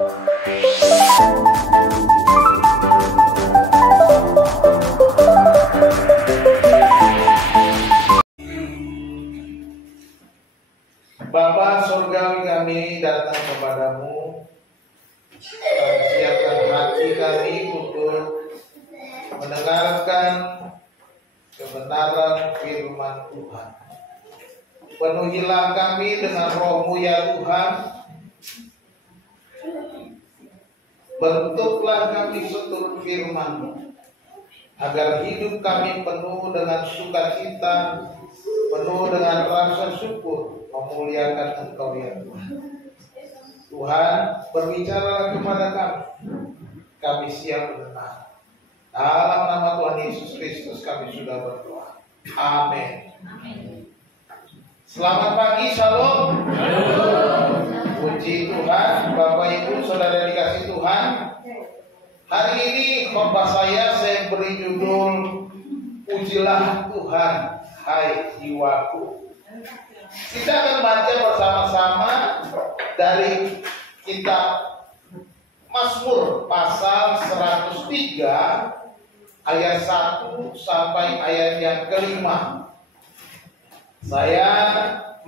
Bapa surgawi, kami datang kepadamu. Kami siapkan hati kami untuk mendengarkan kebenaran firman Tuhan. Penuhilah kami dengan Roh-Mu ya Tuhan. Bentuklah kami seturut firman-Mu, agar hidup kami penuh dengan sukacita, penuh dengan rasa syukur, memuliakan Engkau ya Tuhan. Tuhan, berbicara kepada kami. Kami siap mendengar. Dalam nama Tuhan Yesus Kristus kami sudah berdoa. Amin. Selamat pagi, Shalom. Puji Tuhan, Bapak Ibu, Saudara dikasih Tuhan. Hari ini khotbah saya beri judul Pujilah Tuhan, hai jiwaku. Kita akan baca bersama-sama dari kitab Mazmur pasal 103 ayat 1 sampai ayat yang kelima. Saya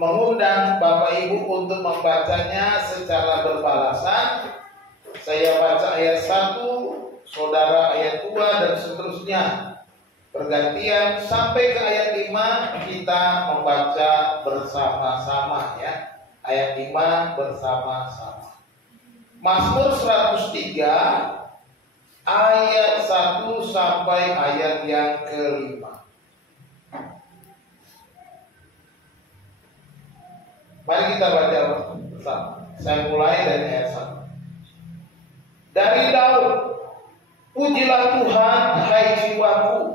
mengundang Bapak Ibu untuk membacanya secara berbalasan. Saya baca ayat 1, saudara ayat 2 dan seterusnya. Pergantian sampai ke ayat 5 kita membaca bersama-sama ya. Ayat 5 bersama-sama. Mazmur 103 ayat 1 sampai ayat yang kelima. Mari kita baca bersama. Saya mulai dari ayat 1. Dari Daud, pujilah Tuhan hai jiwaku.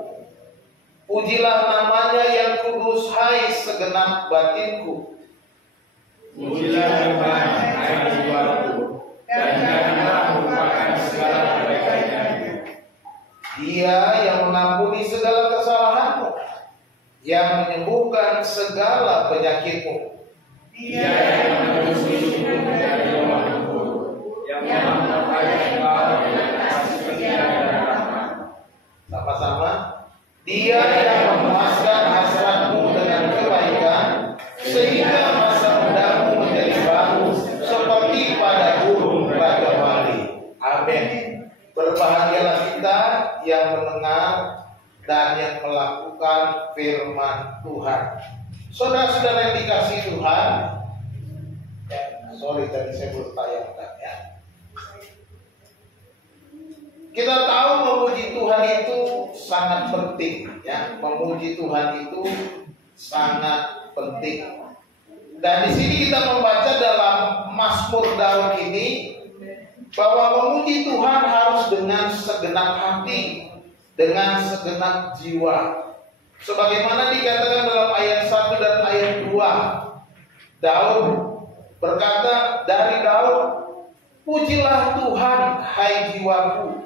Pujilah namanya yang kudus hai segenap batinku. Pujilah Tuhan hai jiwaku, dan janganlah melupakan segala kebaikannya. Dia yang mengampuni segala kesalahanmu, yang menyembuhkan segala penyakitmu. Dia yang menebus hidupmu dari lemahku, yang menyertai engkau dengan kasih setia dan rahmat. Sama-sama. Dia yang memuaskan hasratmu dengan kebaikan, sehingga masa mudamu menjadi baru seperti pada burung raja wali. Amin. Berbahagialah kita yang mendengar dan yang melakukan firman Tuhan. Saudara-saudara yang dikasihi Tuhan, tadi saya belum tayangkan ya. Kita tahu memuji Tuhan itu sangat penting ya. Memuji Tuhan itu sangat penting. Dan di sini kita membaca dalam Mazmur Daud ini bahwa memuji Tuhan harus dengan segenap hati, dengan segenap jiwa. Sebagaimana dikatakan dalam ayat 1 dan ayat 2. Daud berkata, dari Daud, pujilah Tuhan hai jiwaku.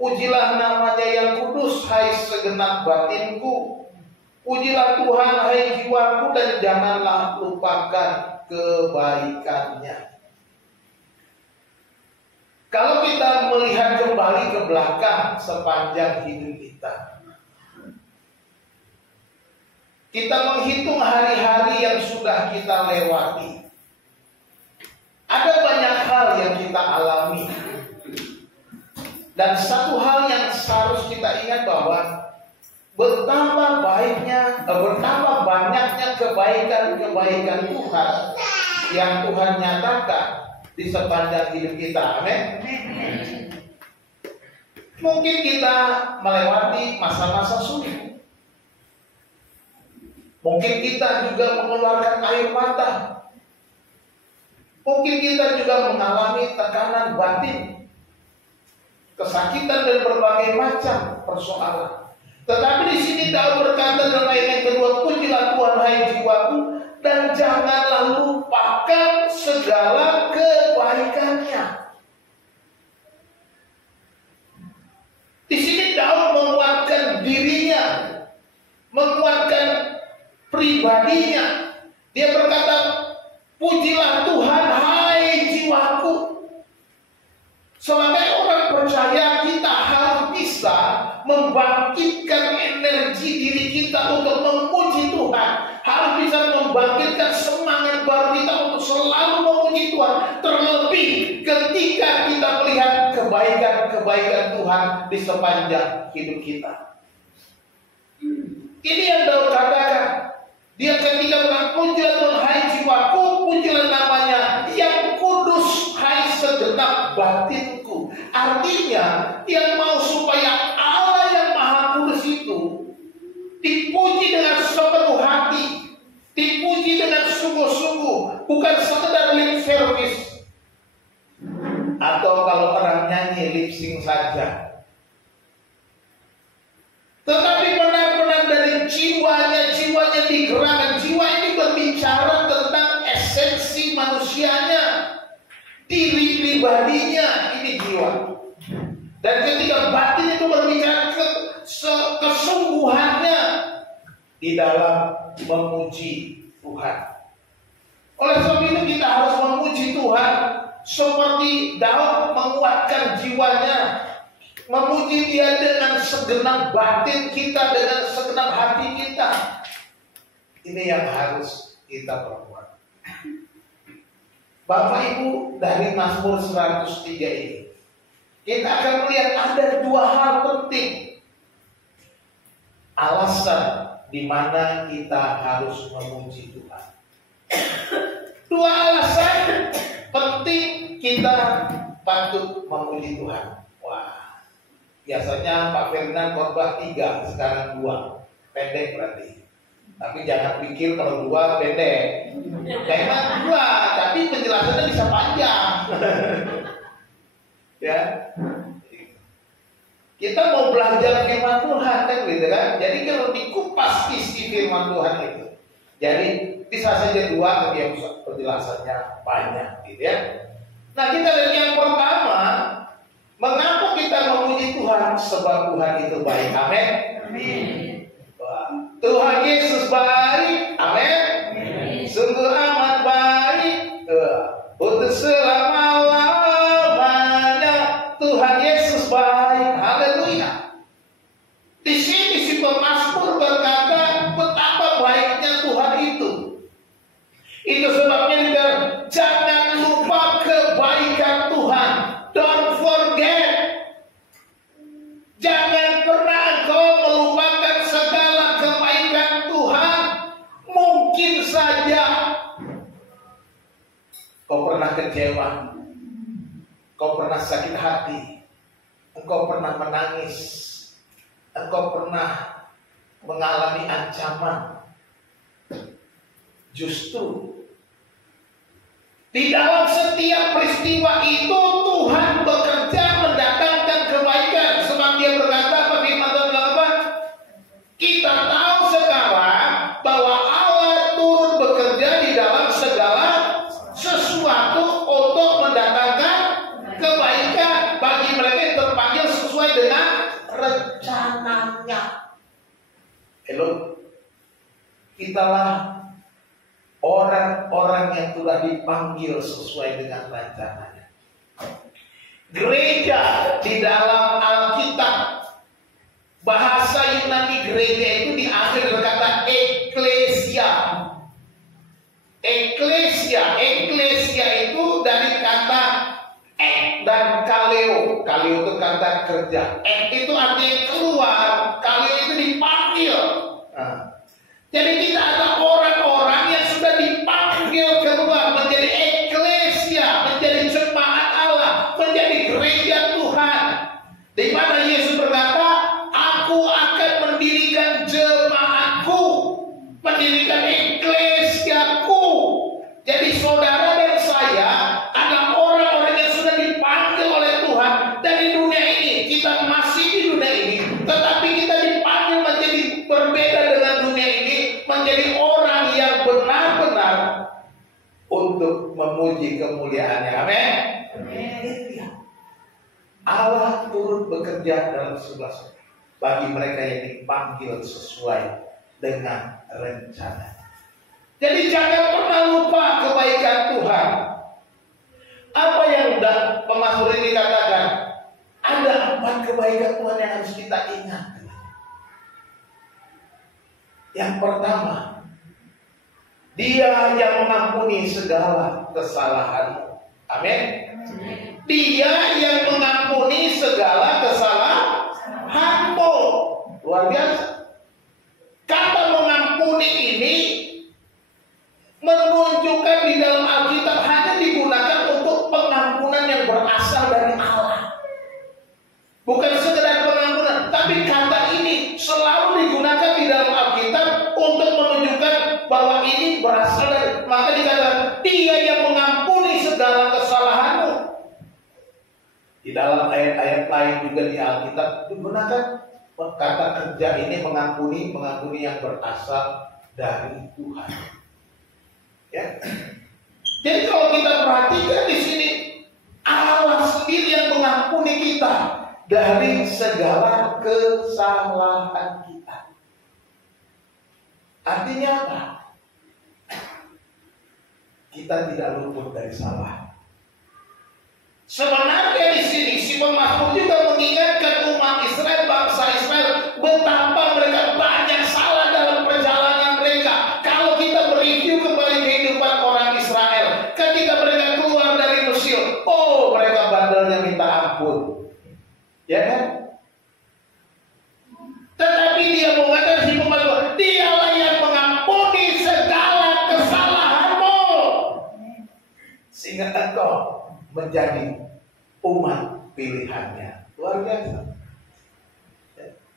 Pujilah namanya yang kudus hai segenap batinku. Pujilah Tuhan hai jiwaku, dan janganlah lupakan kebaikannya. Kalau kita melihat kembali ke belakang sepanjang hidup kita menghitung hari-hari yang sudah kita lewati. Ada banyak hal yang kita alami. Dan satu hal yang harus kita ingat bahwa betapa banyaknya kebaikan Tuhan yang Tuhan nyatakan di sepanjang hidup kita. Amin. Mungkin kita melewati masa-masa sulit. Mungkin kita juga mengeluarkan air mata. Mungkin kita juga mengalami tekanan batin, kesakitan dan berbagai macam persoalan. Tetapi di sini Daud berkata dalam ayat yang kedua, pujilah Tuhan hai jiwaku, dan janganlah lupakan segala kebaikannya. Di sini Daud menguatkan dirinya, menguatkan pribadinya. Dia berkata, pujilah Tuhan hai jiwaku. membangkitkan energi diri kita untuk memuji Tuhan, harus bisa membangkitkan semangat baru kita untuk selalu memuji Tuhan, terlebih ketika kita melihat kebaikan-kebaikan Tuhan di sepanjang hidup kita. Ini yang Daud katakan. Dia ketika bilang, pujilah Tuhan hai jiwaku, pujilah namanya yang kudus hai segenap batinku. Artinya dia mau supaya Allah yang maha kudus itu dipuji dengan sepenuh hati, dipuji dengan sungguh-sungguh, bukan sekedar lip service atau kalau orang nyanyi lip sync saja, tetapi benar-benar dari jiwanya digerakkan. Jiwa ini berbicara tentang esensi manusianya, diri pribadinya, ini jiwa. Dan ketika batin itu berbicara kesungguhannya di dalam memuji Tuhan. Oleh sebab itu kita harus memuji Tuhan seperti Daud menguatkan jiwanya, memuji Dia dengan segenap batin kita, dengan segenap hati kita. Ini yang harus kita perbuat. Bapak Ibu, dari Mazmur 103 ini kita akan melihat ada dua hal penting, alasan di mana kita harus memuji Tuhan. Dua alasan penting kita patut memuji Tuhan. Wah, biasanya Pak Ferdinand khotbah 3, sekarang 2. Pendek berarti. Tapi jangan pikir kalau 2 pendek. Memang 2, tapi penjelasannya bisa panjang. Ya. Kita mau belajar firman Tuhan kan gitu kan. Jadi kalau dikupas isi firman Tuhan itu, jadi bisa saja 2, tapi yang penjelasannya banyak gitu ya. Nah, kita lihat yang pertama, mengapa kita memuji Tuhan? Sebab Tuhan itu baik. Amin. Amin. Tuhan Yesus baik. Amin. Sungguh amat baik. Untuk selama-lamanya Tuhan Yesus baik. Haleluya. Di sini si pemazmur berkata betapa baiknya Tuhan itu. Itu sebabnya dia jangan lupa kebaikan Tuhan. Don't forget. Jangan pernah engkau melupakan segala kebaikan Tuhan. Mungkin saja kau pernah kecewa, kau pernah sakit hati, engkau pernah menangis, engkau pernah mengalami ancaman. Justru di dalam setiap peristiwa itu Tuhan bekerja mendatangkan kebaikan. Sebab Dia berkata, bagaimana apa? Kita tahu sekarang bahwa Allah turut bekerja di dalam segala sesuatu untuk mendatangkan kebaikan bagi mereka yang terpanggil sesuai dengan rencananya. Hello, kitalah orang-orang yang sudah dipanggil sesuai dengan rencananya. Gereja di dalam Alkitab, bahasa Yunani gereja itu diambil dari kata eklesia. Eklesia itu dari kata ek dan kaleo. Kaleo itu kata kerja. Ek itu artinya keluar, kaleo itu dipanggil. Jadi kita ada orang-orang yang sudah dipanggil keluar menjadi eklesia, menjadi jemaat Allah, menjadi gereja Tuhan. Di mana Yesus berkata, aku akan mendirikan jemaatku, mendirikan eklesiaku. Jadi saudara dan saya adalah orang-orang yang sudah dipanggil oleh Tuhan dari dunia ini. Kita masih di dunia ini, tetapi kita dipanggil menjadi berbeda dengan dunia ini, menjadi orang yang benar-benar untuk memuji kemuliaannya. Amin. Allah turut bekerja dalam sebelah bagi mereka yang dipanggil sesuai dengan rencana. Jadi jangan pernah lupa kebaikan Tuhan. Apa yang pemazmur ini katakan? Ada 4 4 kebaikan Tuhan yang harus kita ingat. Yang pertama, Dia yang mengampuni segala kesalahanmu. Amin. Dia yang mengampuni segala kesalahanmu. Luar biasa. Kata mengampuni ini menunjukkan di dalam Alkitab hanya digunakan untuk pengampunan yang berasal dari Allah. Bukan sekedar pengampunan, tapi kata ini selalu digunakan di dalam Alkitab untuk menunjukkan bahwa ini berasal dari, maka dikatakan Dia yang mengampuni segala kesalahanmu. Di dalam ayat-ayat lain juga di Alkitab digunakan kata kerja ini mengampuni yang berasal dari Tuhan. Ya. Jadi kalau kita perhatikan di sini, Allah sendiri yang mengampuni kita dari segala kesalahan kita. Artinya apa? Kita tidak luput dari salah. Sebenarnya di sini si pemazmur juga mengingatkan umat Israel, bangsa Israel, betapa mereka banyak salah dalam perjalanan mereka. Kalau kita mereview kembali kehidupan orang Israel, ketika mereka keluar dari Mesir, oh mereka bandelnya minta ampun, ya kan? Tetapi Dia mengatakan si pemazmur, Dialah yang mengampuni segala kesalahanmu, sehingga engkau menjadi umat pilihannya. Luar biasa.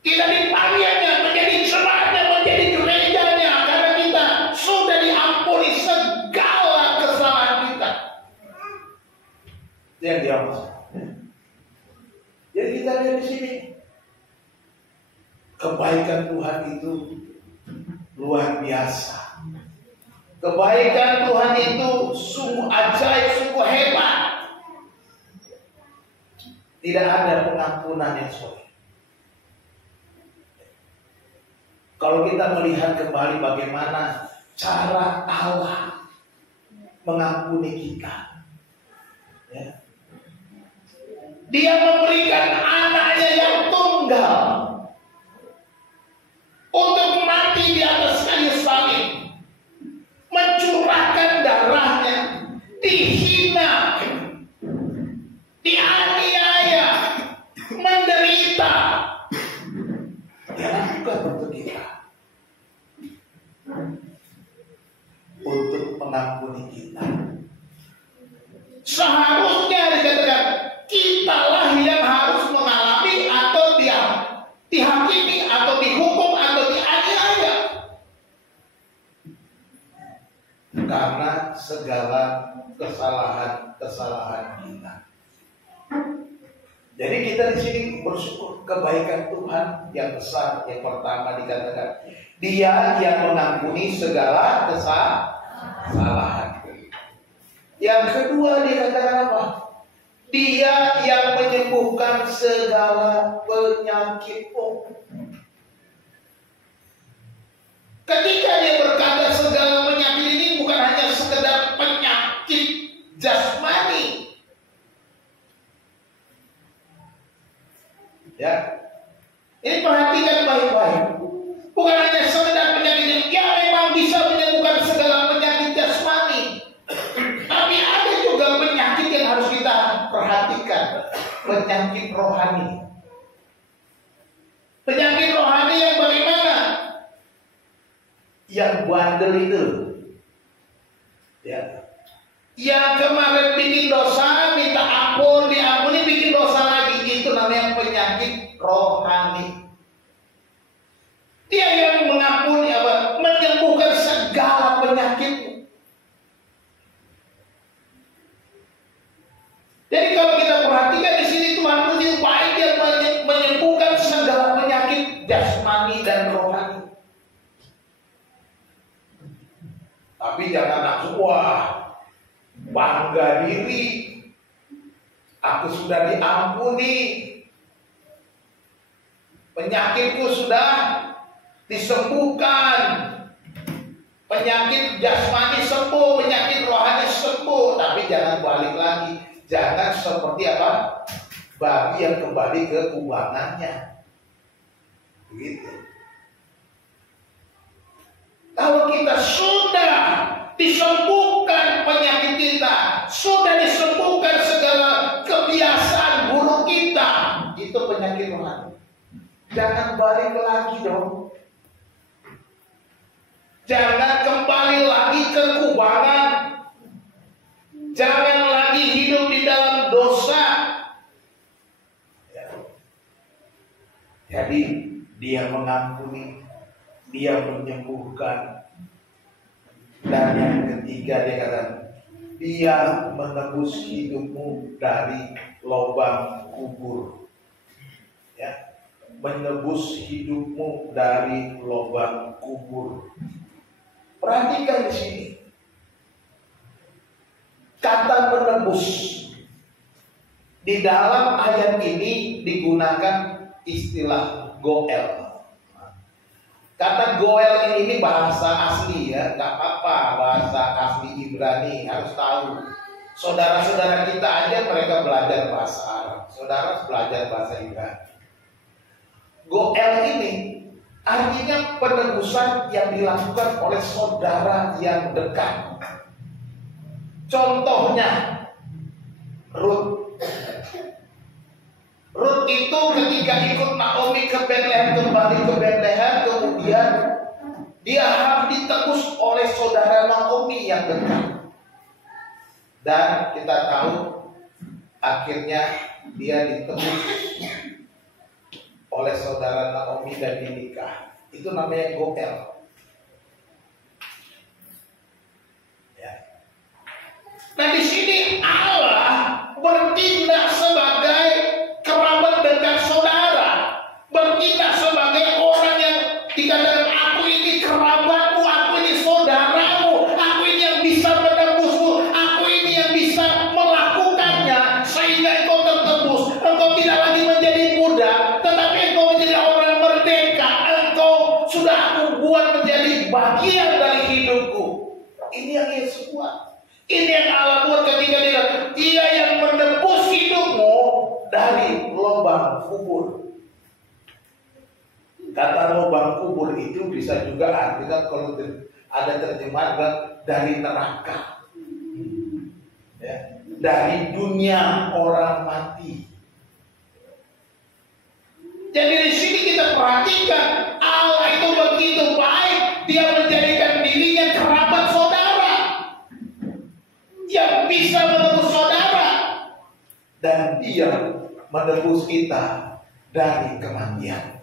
Kita dipanggilnya menjadi jemaatnya, menjadi gerejanya, karena kita sudah diampuni segala kesalahan kita. Yang dia maksud. Jadi kita lihat di sini, kebaikan Tuhan itu luar biasa. Kebaikan Tuhan itu sungguh ajaib, sungguh hebat. Tidak ada pengampunan yang sulit. Kalau kita melihat kembali bagaimana cara Allah mengampuni kita, ya. Dia memberikan anaknya yang tunggal untuk mati di atas kayu salib, mencurahkan darahnya, dihina, dianiaya, menderita. Dia lakukan untuk kita, untuk mengampuni kita. Seharusnya dikatakan kitalah yang harus mengalami atau dihakimi atau dihukum atau dianiaya karena segala kesalahan kita. Jadi kita di sini bersyukur kebaikan Tuhan yang besar. Yang pertama dikatakan Dia yang mengampuni segala kesalahan. Yang kedua dikatakan apa? Dia yang menyembuhkan segala penyakitmu. Ketika Dia berkata segala penyakit ini bukan hanya sekedar penyakit jasmani. Ya, ini perhatikan baik-baik. Bukan hanya sekedar penyakit yang memang bisa menyembuhkan segala penyakit jasmani, tapi ada juga penyakit yang harus kita perhatikan, penyakit rohani. Penyakit rohani yang bagaimana? Yang bandel itu, ya, yang kemarin bikin dosa minta ampun, diampuni, bikin dosa lagi, itu namanya penyakit rohani. Dia yang mengampuni apa? Menyembuhkan segala penyakit. Jadi kalau kita perhatikan di sini Tuhan begitu baik, Dia menyembuhkan segala penyakit jasmani dan rohani. Tapi jangan langsung bangga diri, aku sudah diampuni, penyakitku sudah disembuhkan, penyakit jasmani sembuh, penyakit rohani sembuh. Tapi jangan balik lagi, jangan seperti apa? babi yang kembali ke kubangannya. Begitu. Kalau kita sudah disembuhkan penyakit kita, sudah disembuhkan segala kebiasaan buruk kita, itu penyakit rohani. Jangan balik lagi dong. Jangan kembali lagi ke kubangan. Jangan lagi hidup di dalam dosa. Jadi dia mengampuni, dia menyembuhkan. Dan yang ketiga dia kata, dia menebus hidupmu dari lubang kubur. Ya, menebus hidupmu dari lubang kubur. Perhatikan di sini. Kata menebus di dalam ayat ini digunakan istilah goel. Kata goel ini bahasa asli ya, nggak apa-apa bahasa asli Ibrani, harus tahu. Saudara-saudara kita aja mereka belajar bahasa Arab, saudara belajar bahasa Ibrani. Goel ini artinya penebusan yang dilakukan oleh saudara yang dekat. Contohnya Ruth. Ruth itu ketika ikut Naomi ke Bethlehem, kembali ke Bethlehem, kemudian dia harus ditebus oleh saudara Naomi yang dekat. Dan kita tahu akhirnya dia ditebus oleh saudara Naomi dan dinikah. Itu namanya goel. Nah di sini Allah bertindak sebagai kerabat dekat saudara, bertindak sebagai orang yang dikatakan aku ini kerabatmu, aku ini saudaramu, aku ini yang bisa menebusmu, aku ini yang bisa melakukannya sehingga engkau tertebus, engkau tidak lagi menjadi budak, tetapi engkau menjadi orang merdeka, engkau sudah aku buat menjadi bagian dari hidupku. Ini yang Yesus buat. Ini yang Allah buat ketika dia yang menebus hidupmu dari lubang kubur. Kata lubang kubur itu bisa juga artinya kalau ada terjemahan dari neraka, ya, dari dunia orang mati. Jadi di sini kita perhatikan Allah itu begitu baik, dia menjadikan dirinya kerabat saudara yang bisa menebus saudara, dan dia menebus kita dari kematian.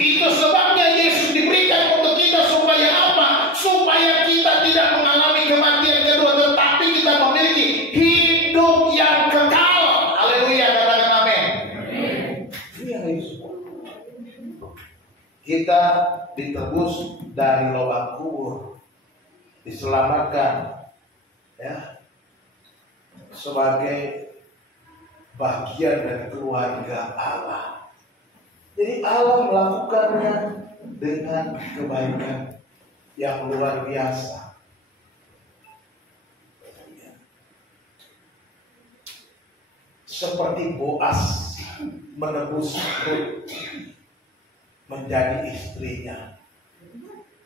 Itu sebabnya Yesus diberikan untuk kita supaya apa? Supaya kita tidak mengalami kematian kedua, tetapi kita memiliki hidup yang kekal. Haleluya, katakan amin. Ini yang Yesus. Kita ditebus dari lubang kubur, diselamatkan, ya, sebagai bagian dari keluarga Allah. Jadi Allah melakukannya dengan kebaikan yang luar biasa. Seperti Boas menebus Ruth menjadi istrinya.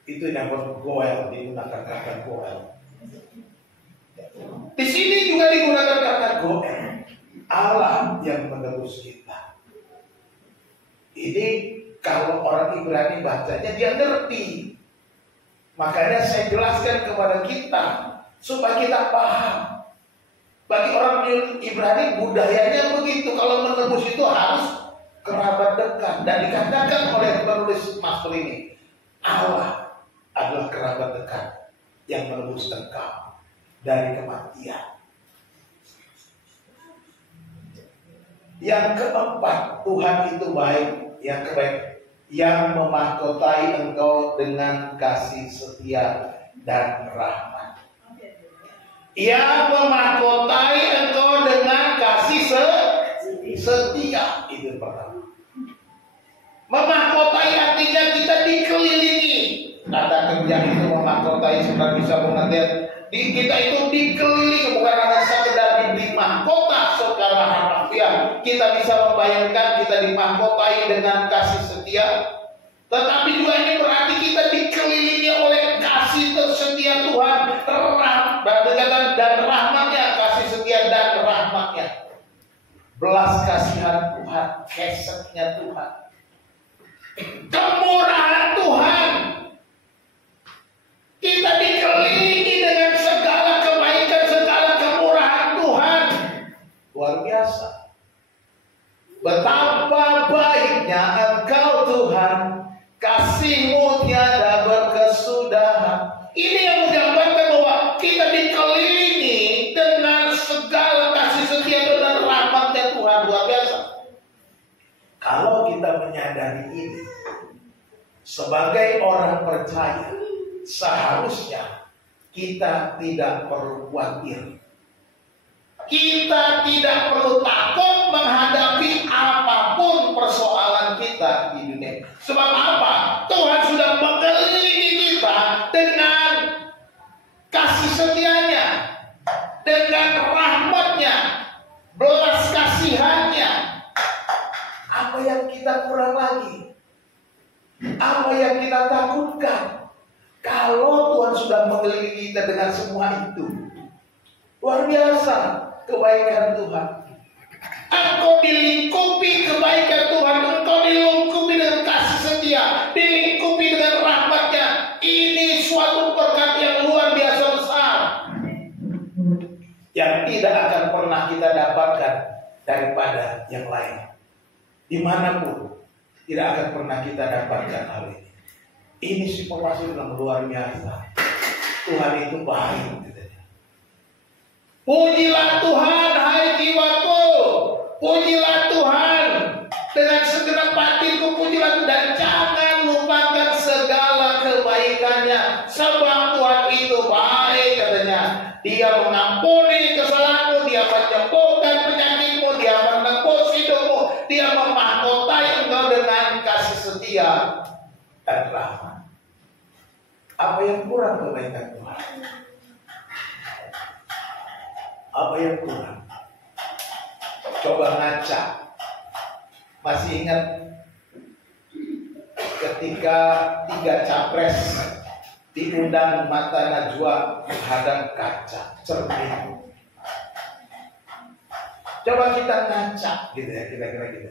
Itu yang goel, digunakan kata goel. Di sini juga digunakan kata goel. Allah yang menebus kita. Ini kalau orang Ibrani bacanya dia ngerti. Makanya saya jelaskan kepada kita supaya kita paham. Bagi orang Ibrani budayanya begitu. Kalau menebus itu harus kerabat dekat. Dan dikatakan oleh penulis Mazmur ini, Allah adalah kerabat dekat yang menebus engkau dari kematian. Yang keempat, Tuhan itu baik, yang kebaik, yang memahkotai engkau dengan kasih setia dan rahmat. Yang memahkotai engkau dengan kasih setia. Itu pertama. Memahkotai artinya kita dikelilingi. Kata kerja itu memahkotai, sudah bisa mengerti. Kita itu dikelilingi, bukan hanya sekedar diberi mahkota secara harfiah, kita bisa membayangkan kita dimahkotai dengan kasih setia. Tetapi juga ini berarti kita dikelilingi oleh kasih tersetia Tuhan, dan rahmatnya, kasih setia dan rahmatnya. Belas kasihan Tuhan, keseknya Tuhan, kemurahan Tuhan. Kita dikelilingi dengan segala kebaikan, segala kemurahan Tuhan. Luar biasa. Betapa baiknya Engkau Tuhan, kasih-Mu tiada berkesudahan. Ini yang menggambarkan bahwa kita dikelilingi dengan segala kasih setia dan rahmatnya Tuhan. Luar biasa. Kalau kita menyadari ini, sebagai orang percaya, seharusnya kita tidak perlu khawatir. Kita tidak perlu takut menghadapi apapun persoalan kita di dunia. Sebab apa? Tuhan sudah mengelilingi kita dengan kasih setianya, dengan rahmatnya, belas kasihannya. Apa yang kita kurang lagi? Apa yang kita takutkan? Kalau Tuhan sudah mengelilingi kita dengan semua itu, luar biasa kebaikan Tuhan. Engkau dilingkupi kebaikan Tuhan, engkau dilingkupi dengan kasih setia, dilingkupi dengan rahmatnya. Ini suatu berkat yang luar biasa besar, yang tidak akan pernah kita dapatkan daripada yang lain. Dimanapun tidak akan pernah kita dapatkan hal ini. Ini situasi yang luar biasa. Tuhan itu baik. Pujilah Tuhan, hai jiwaku. Pujilah Tuhan dengan segenap batinku. Pujilah, dan jangan lupakan segala kebaikannya. Sebab Tuhan itu baik, katanya. Dia mengampuni kesalahanmu, Dia menyembuhkan penyakitmu, Dia menebus hidupmu, Dia memahkotai engkau dengan kasih setia dan rahmat. Apa yang kurang kebaikan Tuhan? Apa yang kurang? Coba ngaca. Masih ingat ketika 3 capres diundang mata najwa menghadap kaca cermin. Coba kita ngaca gitu ya, kira-kira gitu.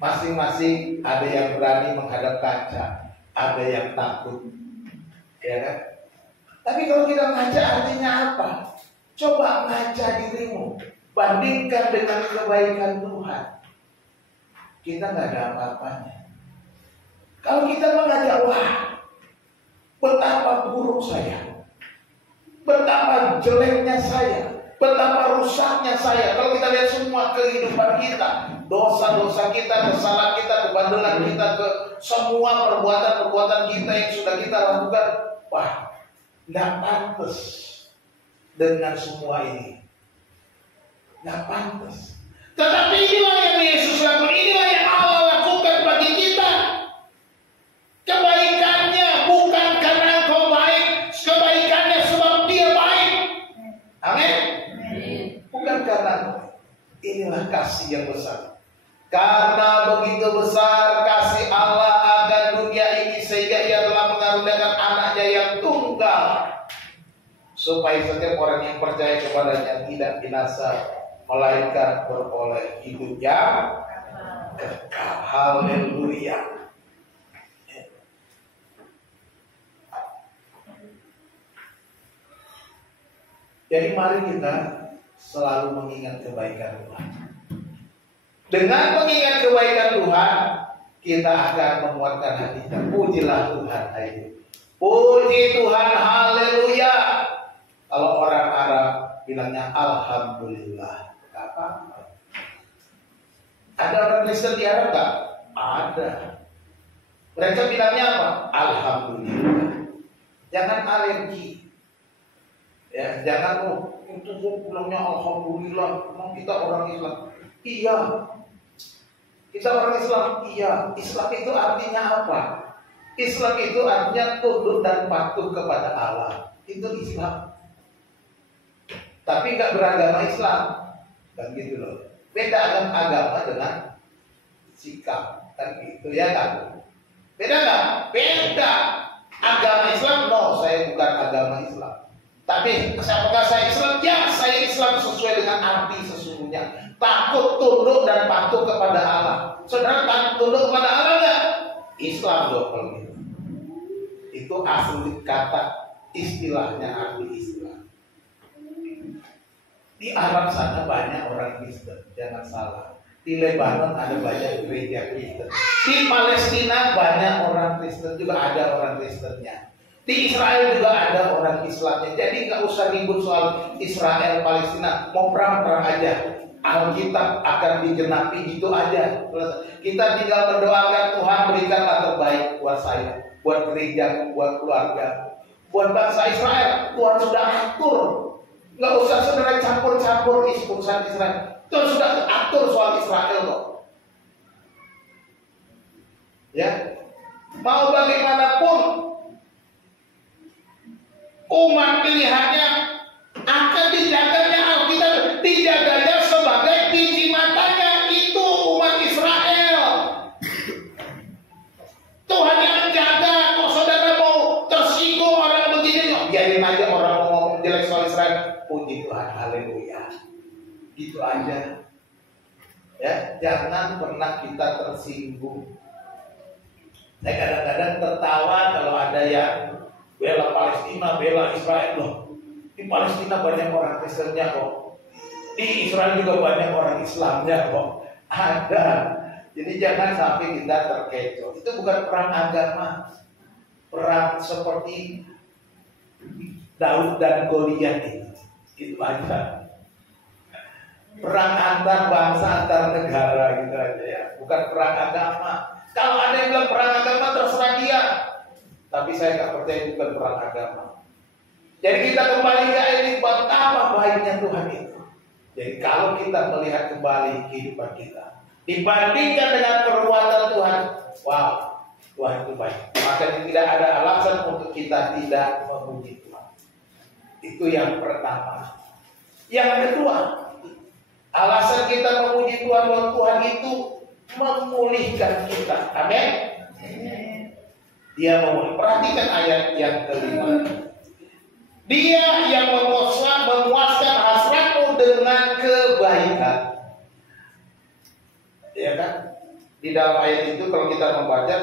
Masing-masing ada yang berani menghadap kaca, ada yang takut, ya kan? Tapi kalau kita ngaca artinya apa? Coba ngaca dirimu, bandingkan dengan kebaikan Tuhan. Kita nggak ada apa-apanya. Kalau kita mengajar, wah, betapa buruk saya, betapa jeleknya saya, betapa rusaknya saya. Kalau kita lihat semua kehidupan kita, dosa-dosa kita, kesalahan kita, kebandelan kita, ke semua perbuatan-perbuatan kita yang sudah kita lakukan, wah, nggak pantas dengan semua ini, nggak pantas. Tetapi inilah yang Yesus lakukan, inilah yang Allah lakukan bagi kita. Kebaikannya bukan karena engkau baik, kebaikannya sebab Dia baik. Amin. Bukan karena inilah kasih yang besar. Karena begitu besar kasih Allah akan dunia ini, sehingga Ia telah mengaruniakan anaknya yang tunggal, supaya setiap orang yang percaya kepadanya tidak binasa, melainkan beroleh hidup yang kekal. Haleluya. Jadi mari kita selalu mengingat kebaikan Tuhan. Dengan mengingat kebaikan Tuhan, kita akan menguatkan hati kita. Pujilah Tuhan, ayo. Puji Tuhan, haleluya. Kalau orang Arab bilangnya alhamdulillah. Apa? Ada orang Kristen di Arab enggak? Ada. Mereka bilangnya apa? Alhamdulillah. Jangan alergi. Ya, jangan itu bilangnya alhamdulillah. Memang kita orang Islam. Iya. Kita orang Islam. Iya. Islam itu artinya apa? Islam itu artinya tunduk dan patuh kepada Allah. Itu Islam. Tapi nggak beragama Islam, kan gitu loh. Beda agama dengan sikap, kan gitu ya kan? Beda nggak? Beda. Agama Islam, no, saya bukan agama Islam. Tapi apakah saya Islam? Ya, saya Islam sesuai dengan arti sesungguhnya. Takut, tunduk, dan patuh kepada Allah. Saudara takut tunduk kepada Allah nggak? Islam dong kalau gitu. Itu asli kata, istilahnya arti istilah. Di Arab sana banyak orang Kristen, jangan salah. Di Lebanon ada banyak gereja Kristen. Di Palestina banyak orang Kristen, juga ada orang Kristennya. Di Israel juga ada orang Islamnya. Jadi nggak usah ribut soal Israel Palestina. Mau perang-perang aja. Alkitab akan digenapi gitu aja. Kita tinggal berdoakan, Tuhan berikanlah terbaik buat saya, buat gereja, buat keluarga, buat bangsa Israel. Tuhan sudah atur. Nggak usah saudara campur-campur urusan Israel. Tuhan sudah atur soal Israel kok. Ya, mau bagaimanapun umat pilihannya akan dijaganya Alkitab, dijaganya sebagai biji matanya, itu umat Israel. Tuhan yang menjaga. Kok saudara mau tersinggung orang begini? Biarin aja orang mau ngomong jelek soal Israel. Puji Tuhan, haleluya. Gitu aja. Ya, jangan pernah kita tersinggung. Saya kadang-kadang tertawa kalau ada yang bela Palestina, bela Israel loh. Di Palestina banyak orang Kristennya kok. Di Israel juga banyak orang Islamnya kok. Ada. Jadi jangan sampai kita terkecoh. Itu bukan perang agama. Perang seperti Daud dan Goliat itu. Gitu aja. Perang antar bangsa, antar negara gitu aja ya. Bukan perang agama. Kalau ada yang bilang perang agama terserah dia. Tapi saya nggak percaya itu bukan perang agama. Jadi kita kembali ke ayat ini, betapa baiknya Tuhan itu. Jadi kalau kita melihat kembali kehidupan kita, dibandingkan dengan perbuatan Tuhan, wow, Tuhan itu baik. Maka tidak ada alasan untuk kita tidak memuji Tuhan. Itu yang pertama. Yang kedua, alasan kita memuji Tuhan bahwa Tuhan itu memulihkan kita. Amin. Dia memulihkan. Perhatikan ayat yang kelima. Dia yang memuaskan hasratmu dengan kebaikan. Ya kan? Di dalam ayat itu kalau kita membaca,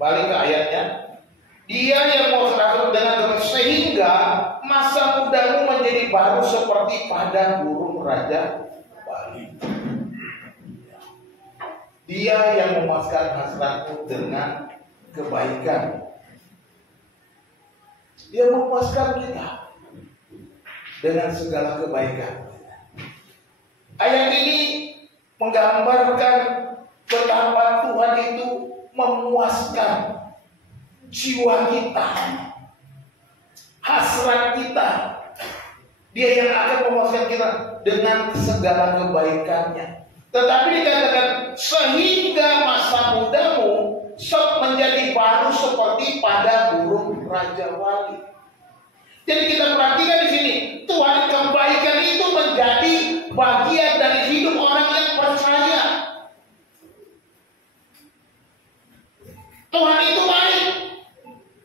balik ke ayatnya. Dia yang memuaskan dengan sehingga masa mudamu menjadi baru seperti pada burung raja Bali. Dia yang memuaskan hasratmu dengan kebaikan. Dia memuaskan kita dengan segala kebaikan. Ayat ini menggambarkan betapa Tuhan itu memuaskan jiwa kita, hasrat kita. Dia yang akan memuaskan kita dengan segala kebaikannya. Tetapi dikatakan sehingga masa mudamu menjadi baru seperti pada burung raja wali. Jadi kita perhatikan di sini, Tuhan kebaikan itu menjadi bagian dari hidup orang yang percaya. Tuhan itu baik.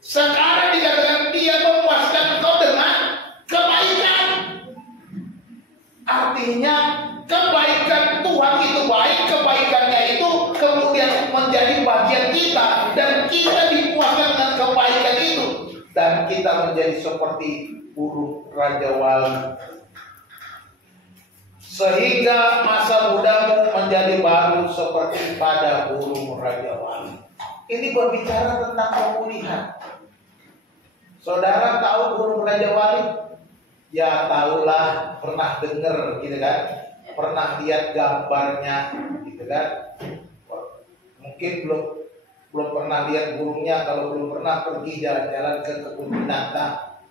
Sekarang dikatakan dia memuaskan engkau dengan kebaikan. Artinya kebaikan Tuhan itu baik, kebaikannya itu kemudian menjadi bagian kita dan kita dipuaskan dengan kebaikan itu dan kita menjadi seperti burung raja wali. Sehingga masa mudamu menjadi baru seperti pada burung raja wali. Ini berbicara tentang pemulihan. Saudara tahu burung raja wali? Ya tahulah, pernah dengar gitu kan, pernah lihat gambarnya gitu kan. Mungkin belum pernah lihat burungnya, kalau belum pernah pergi jalan-jalan ke kebun binatang.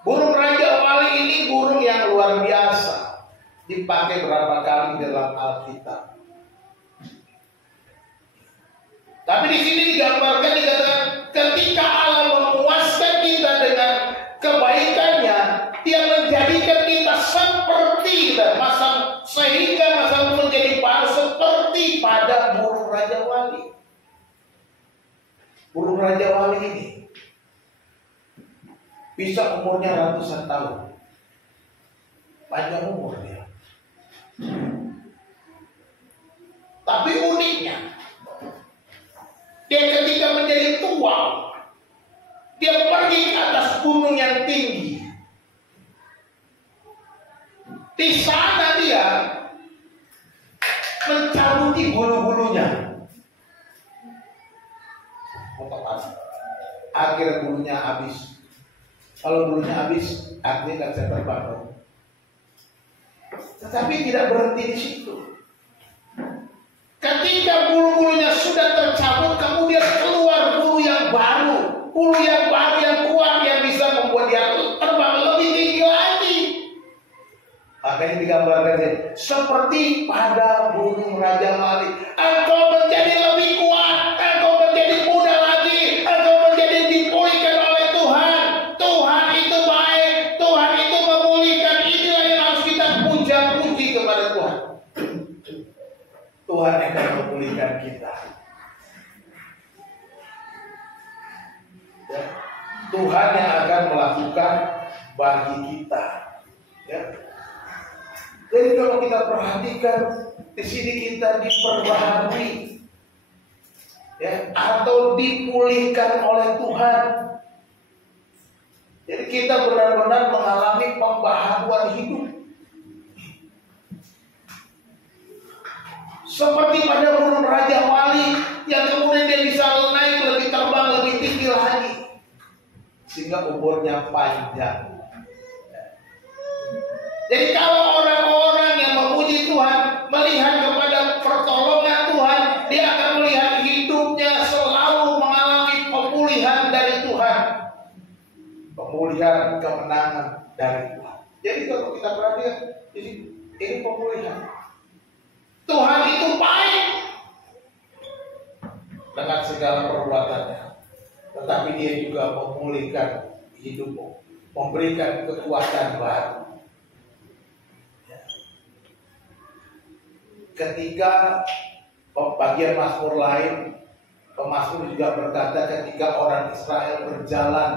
Burung raja wali ini burung yang luar biasa, dipakai berapa kali dalam Alkitab. Tapi Tapi di sini digambarkan, dikatakan ketika Allah memuaskan kita dengan kebaikannya, Dia menjadikan kita seperti dan sehingga masa menjadi seperti pada burung Raja Wali. Burung Raja Wali ini bisa umurnya ratusan tahun, panjang umur dia. Tapi uniknya, dia ketika menjadi tua, dia pergi ke atas gunung yang tinggi. Di sana dia mencabuti bulu-bulunya. Akhirnya bulunya habis. Kalau bulunya habis, artinya nggak bisa terbang. Tetapi tidak berhenti di situ. Ketika bulu-bulunya sudah tercabut, kemudian keluar bulu yang baru yang kuat yang bisa membuat dia terbang lebih tinggi lagi. Makanya digambarkan seperti pada burung Raja Wali. Engkau menjadi lebih kuat, engkau menjadi muda lagi, engkau menjadi dipulihkan oleh Tuhan. Tuhan itu baik, Tuhan itu memulihkan. Inilah yang harus kita puja-puji kepada Tuhan. Tuhan akan memulihkan kita. Ya. Tuhan yang akan melakukan bagi kita. Ya. Jadi kalau kita perhatikan di sini kita diperbaharui, ya, atau dipulihkan oleh Tuhan. Jadi kita benar-benar mengalami pembaharuan hidup. Seperti pada burung Raja Wali yang kemudian dia bisa naik lebih terbang lebih tinggi lagi, sehingga umurnya panjang. Jadi kalau orang-orang yang memuji Tuhan melihat kepada pertolongan Tuhan, dia akan melihat hidupnya selalu mengalami pemulihan dari Tuhan, pemulihan kemenangan dari Tuhan. Jadi kalau kita perhatikan ini pemulihan. Tuhan itu baik dengan segala perbuatannya, tetapi Dia juga memulihkan hidupmu, memberikan kekuatan baru. Ketika bagian Mazmur lain, pemazmur juga berkata ketika orang Israel berjalan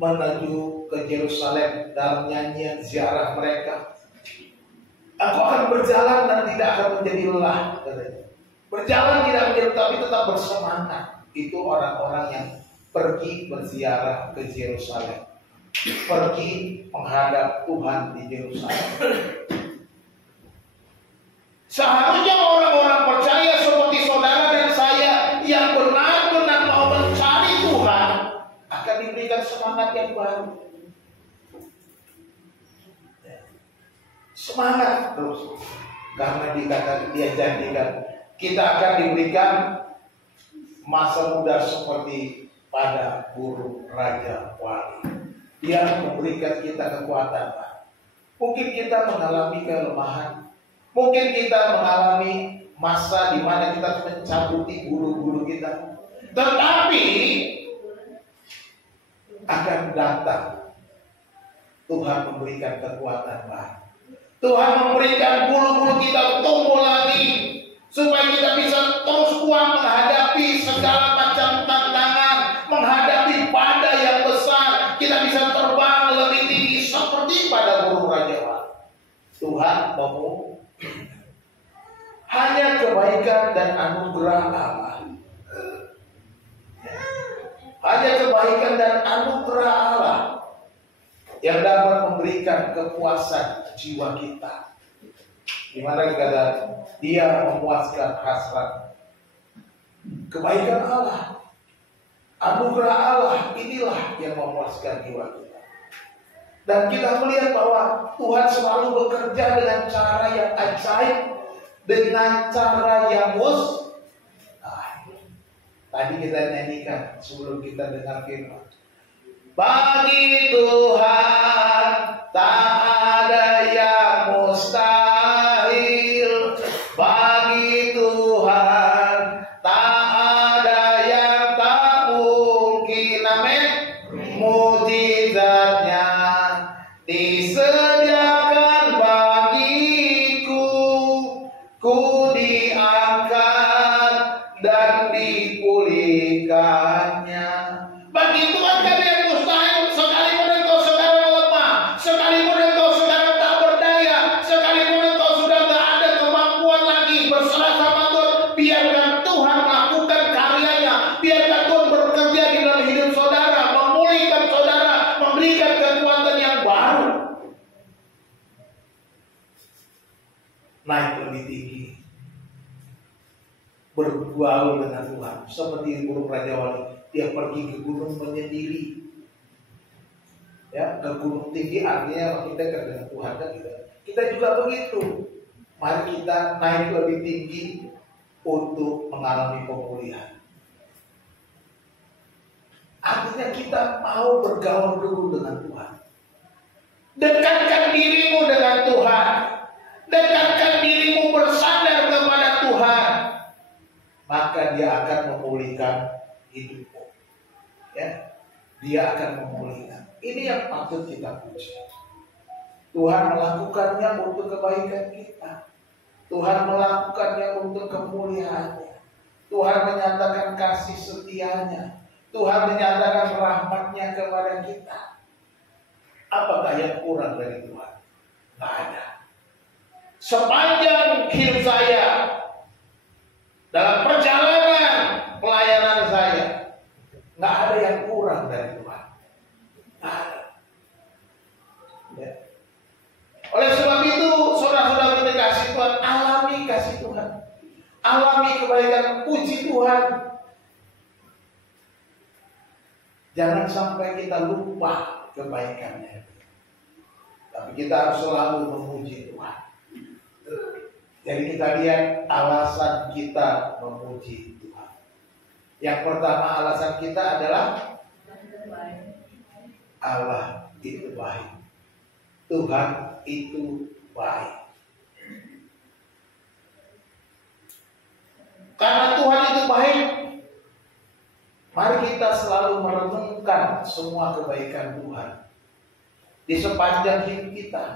menuju ke Yerusalem dalam nyanyian ziarah mereka, engkau akan berjalan dan tidak akan menjadi lelah, katanya. Berjalan tidak menjadi, tapi tetap bersemangat. Itu orang-orang yang pergi berziarah ke Yerusalem, pergi menghadap Tuhan di Yerusalem. Seharusnya orang-orang percaya seperti saudara dan saya yang benar-benar mau mencari Tuhan akan diberikan semangat yang baru. Semangat terus, karena dia janjikan kita akan diberikan masa muda seperti pada burung Raja Wali. Dia memberikan kita kekuatan. Mungkin kita mengalami kelemahan. Mungkin kita mengalami masa di mana kita mencabuti bulu-bulu kita. Tetapi akan datang Tuhan memberikan kekuatan baru. Tuhan memberikan bulu-bulu kita tumbuh lagi, supaya kita bisa terus kuat menghadapi segala macam tantangan, menghadapi badai yang besar. Kita bisa terbang lebih tinggi seperti pada burung Raja Wali. Tuhan mau hanya kebaikan dan anugerah Allah. Hanya kebaikan dan anugerah Allah yang dapat memberikan kepuasan jiwa kita. Di mana dikatakan Dia memuaskan hasrat. Kebaikan Allah, anugerah Allah, inilah yang memuaskan jiwa kita. Dan kita melihat bahwa Tuhan selalu bekerja dengan cara yang ajaib, dengan cara yang tadi kita nyanyikan sebelum kita dengar firman. Bagi Tuhan tak ada yang mustahil. Bagi Tuhan tak ada memulihkannya. Bagi Tuhan kan yang mustahil, sekalipun engkau sekarang lemah, sekalipun engkau sekarang tak berdaya, sekalipun engkau sudah tak ada kemampuan lagi, berserah sama Tuhan. Biarkan Tuhan melakukan karyanya, biarkan Tuhan bekerja di dalam hidup saudara, memulihkan saudara, memberikan kekuatan yang baru. Naik lebih tinggi, bergaul dengan Tuhan seperti burung raja wali. Dia pergi ke gunung menyendiri, ya, ke gunung tinggi artinya makin dekat dengan Tuhan kan gitu. Kita juga begitu. Mari kita naik lebih tinggi untuk mengalami pemulihan. Artinya kita mau bergaul dulu dengan Tuhan. Dekatkan dirimu dengan Tuhan. Dekatkan dirimu bersandar kepada Tuhan. Maka dia akan memulihkan hidupmu. Ya, dia akan memulihkan. Ini yang patut kita puji. Tuhan melakukannya untuk kebaikan kita. Tuhan melakukannya untuk kemuliaannya. Tuhan menyatakan kasih setianya. Tuhan menyatakan rahmatnya kepada kita. Apakah yang kurang dari Tuhan? Tidak ada. Sepanjang hidup saya, dalam perjalanan pelayanan saya, nggak ada yang kurang dari Tuhan. Nggak ada. Ya. Oleh sebab itu, saudara-saudara kasih Tuhan, alami kasih Tuhan, alami kebaikan, puji Tuhan. Jangan sampai kita lupa kebaikannya, tapi kita harus selalu memuji Tuhan. Jadi kita lihat alasan kita memuji Tuhan. Yang pertama alasan kita adalah Allah itu baik. Tuhan itu baik. Karena Tuhan itu baik, mari kita selalu merenungkan semua kebaikan Tuhan di sepanjang hidup kita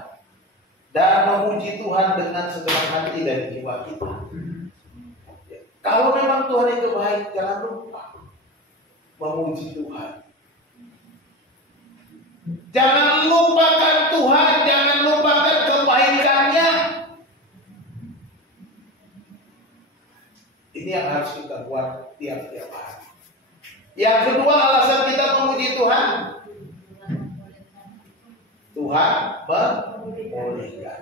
dan memuji Tuhan dengan segenap hati dan jiwa kita. Kalau memang Tuhan itu baik, jangan lupa memuji Tuhan. Jangan lupakan Tuhan, jangan lupakan kebaikannya. Ini yang harus kita buat tiap-tiap hari. Yang kedua alasan kita memuji Tuhan, Tuhan memulihkan.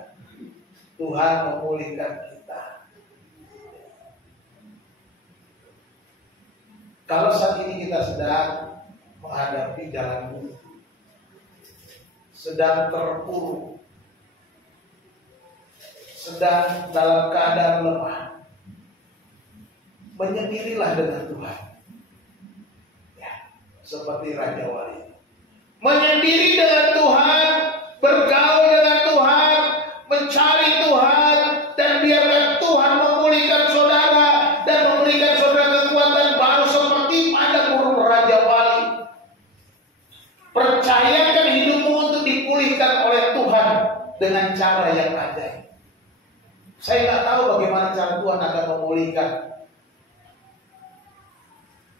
Tuhan memulihkan kita. Kalau saat ini kita sedang menghadapi jalan buntu, sedang terpuruk, sedang dalam keadaan lemah, menyendirilah dengan Tuhan. Ya, seperti Raja Wali. Menyendiri dengan Tuhan, bergaul dengan Tuhan, mencari Tuhan, dan biarkan Tuhan memulihkan saudara dan memberikan saudara kekuatan baru seperti pada burung Raja Wali. Percayakan hidupmu untuk dipulihkan oleh Tuhan dengan cara yang ajaib. Saya nggak tahu bagaimana cara Tuhan akan memulihkan,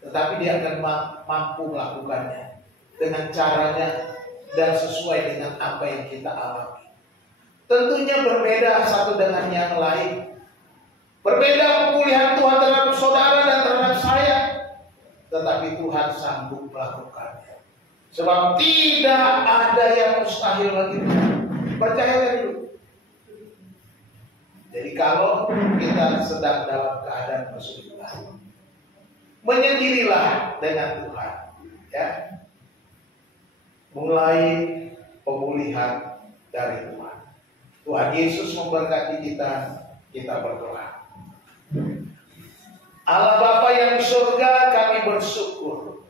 tetapi Dia akan mampu melakukannya dengan caranya dan sesuai dengan apa yang kita alami. Tentunya berbeda satu dengan yang lain. Berbeda pemulihan Tuhan terhadap saudara dan terhadap saya, tetapi Tuhan sanggup melakukannya. Sebab tidak ada yang mustahil bagi Tuhan. Percayalah dulu. Jadi kalau kita sedang dalam keadaan kesulitan, menyendirilah dengan Tuhan. Ya. Mulai pemulihan dari Tuhan. Tuhan Yesus memberkati kita, kita berdoa. Allah Bapa yang di surga, kami bersyukur.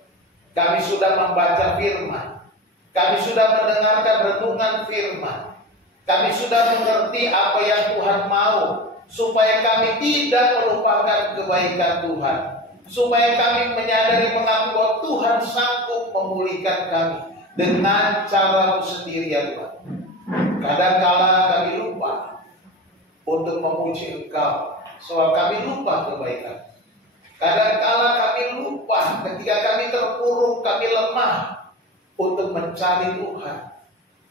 Kami sudah membaca firman. Kami sudah mendengarkan renungan firman. Kami sudah mengerti apa yang Tuhan mau, supaya kami tidak melupakan kebaikan Tuhan. Supaya kami menyadari mengakui bahwa Tuhan sanggup memulihkan kami dengan cara sendiri ya Tuhan. Kadang-kala kami lupa untuk memuji Engkau, sebab kami lupa kebaikan. Kadang-kala kami lupa ketika kami terpuruk, kami lemah untuk mencari Tuhan,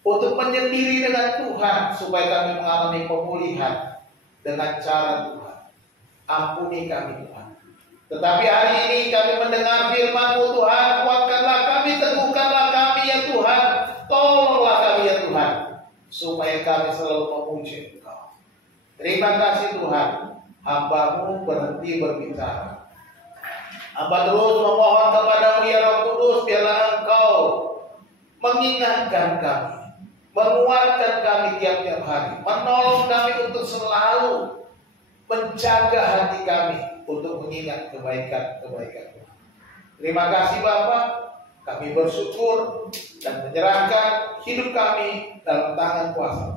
untuk menyendiri dengan Tuhan supaya kami mengalami pemulihan dengan cara Tuhan. Ampuni kami Tuhan. Tetapi hari ini kami mendengar firman-Mu Tuhan, kuatkanlah kami, teguhkanlah kami ya Tuhan, tolonglah kami ya Tuhan, supaya kami selalu memuji Engkau. Terima kasih Tuhan, hamba-Mu berhenti berbicara. Hamba terus memohon kepada-Mu ya Roh Kudus, biarlah Engkau mengingatkan kami, menguatkan kami tiap-tiap hari, menolong kami untuk selalu menjaga hati kami untuk mengingat kebaikan-kebaikan Tuhan. Terima kasih Bapak, kami bersyukur dan menyerahkan hidup kami dalam tangan kuasa.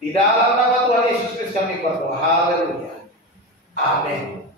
Di dalam nama Tuhan Yesus Kristus kami berdoa. Haleluya. Amin.